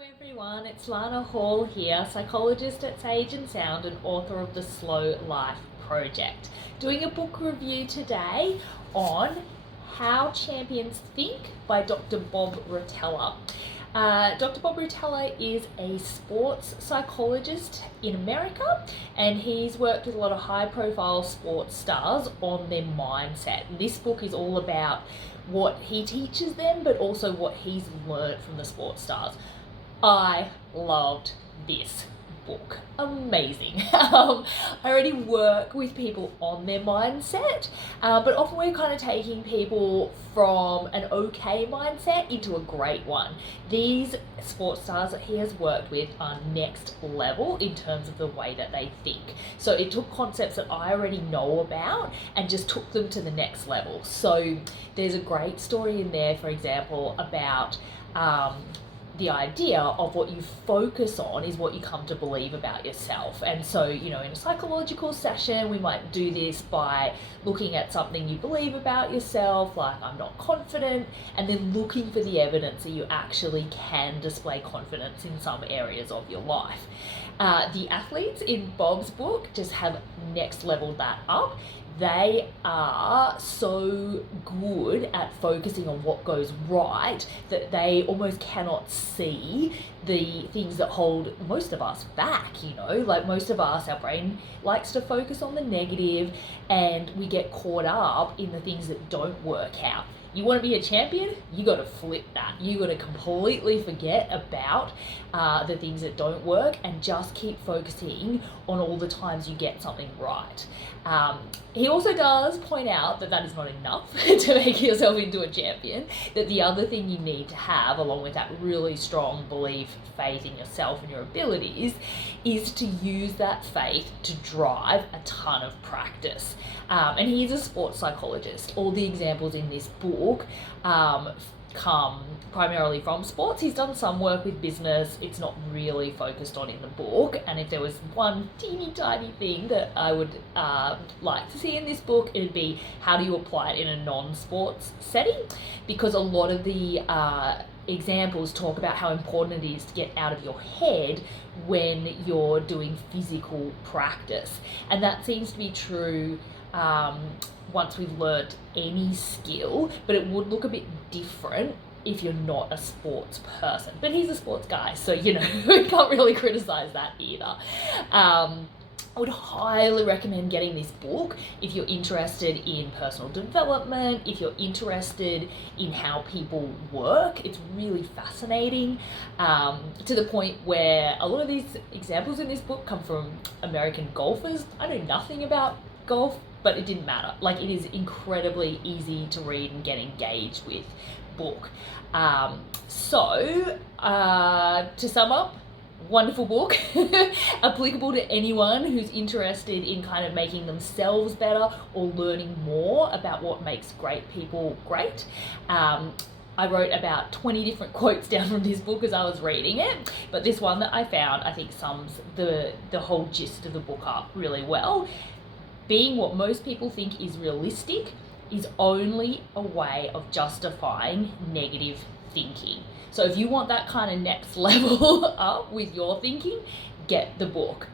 Everyone, it's Lana Hall here, psychologist at Sage and Sound and author of the Slow Life Project. Doing a book review today on How Champions Think by Dr. Bob Rotella. Dr. Bob Rotella is a sports psychologist in America, and he's worked with a lot of high-profile sports stars on their mindset. And this book is all about what he teaches them, but also what he's learned from the sports stars. I loved this book. Amazing. I already work with people on their mindset, but often we're kind of taking people from an okay mindset into a great one. These sports stars that he has worked with are next level in terms of the way that they think. So it took concepts that I already know about and just took them to the next level. So there's a great story in there, for example, about the idea of what you focus on is what you come to believe about yourself. And so, in a psychological session, we might do this by looking at something you believe about yourself, like I'm not confident, and then looking for the evidence that you actually can display confidence in some areas of your life. The athletes in Bob's book just have next leveled that up. They are so good at focusing on what goes right that they almost cannot see the things that hold most of us back, like most of us, our brain likes to focus on the negative and we get caught up in the things that don't work out. You want to be a champion? You got to flip that. You got to completely forget about the things that don't work and just keep focusing on all the times you get something right. He also does point out that that is not enough to make yourself into a champion, that the other thing you need to have, along with that really strong belief, faith in yourself and your abilities, is to use that faith to drive a ton of practice. And he's a sports psychologist. All the examples in this book come primarily from sports. He's done some work with business. It's not really focused on in the book. And if there was one teeny tiny thing that I would like to see in this book, it would be how do you apply it in a non-sports setting? Because a lot of the examples talk about how important it is to get out of your head when you're doing physical practice. And that seems to be true once we've learnt any skill, but it would look a bit different if you're not a sports person. But he's a sports guy, so we can't really criticize that either. I would highly recommend getting this book if you're interested in personal development, if you're interested in how people work. It's really fascinating, to the point where a lot of these examples in this book come from American golfers. I know nothing about golf, but it didn't matter. Like, it is incredibly easy to read and get engaged with book. So to sum up, wonderful book, applicable to anyone who's interested in kind of making themselves better or learning more about what makes great people great. I wrote about 20 different quotes down from this book as I was reading it, but this one that I found I think sums the whole gist of the book up really well. Being what most people think is realistic is only a way of justifying negative thinking. So if you want that kind of next level up with your thinking, get the book.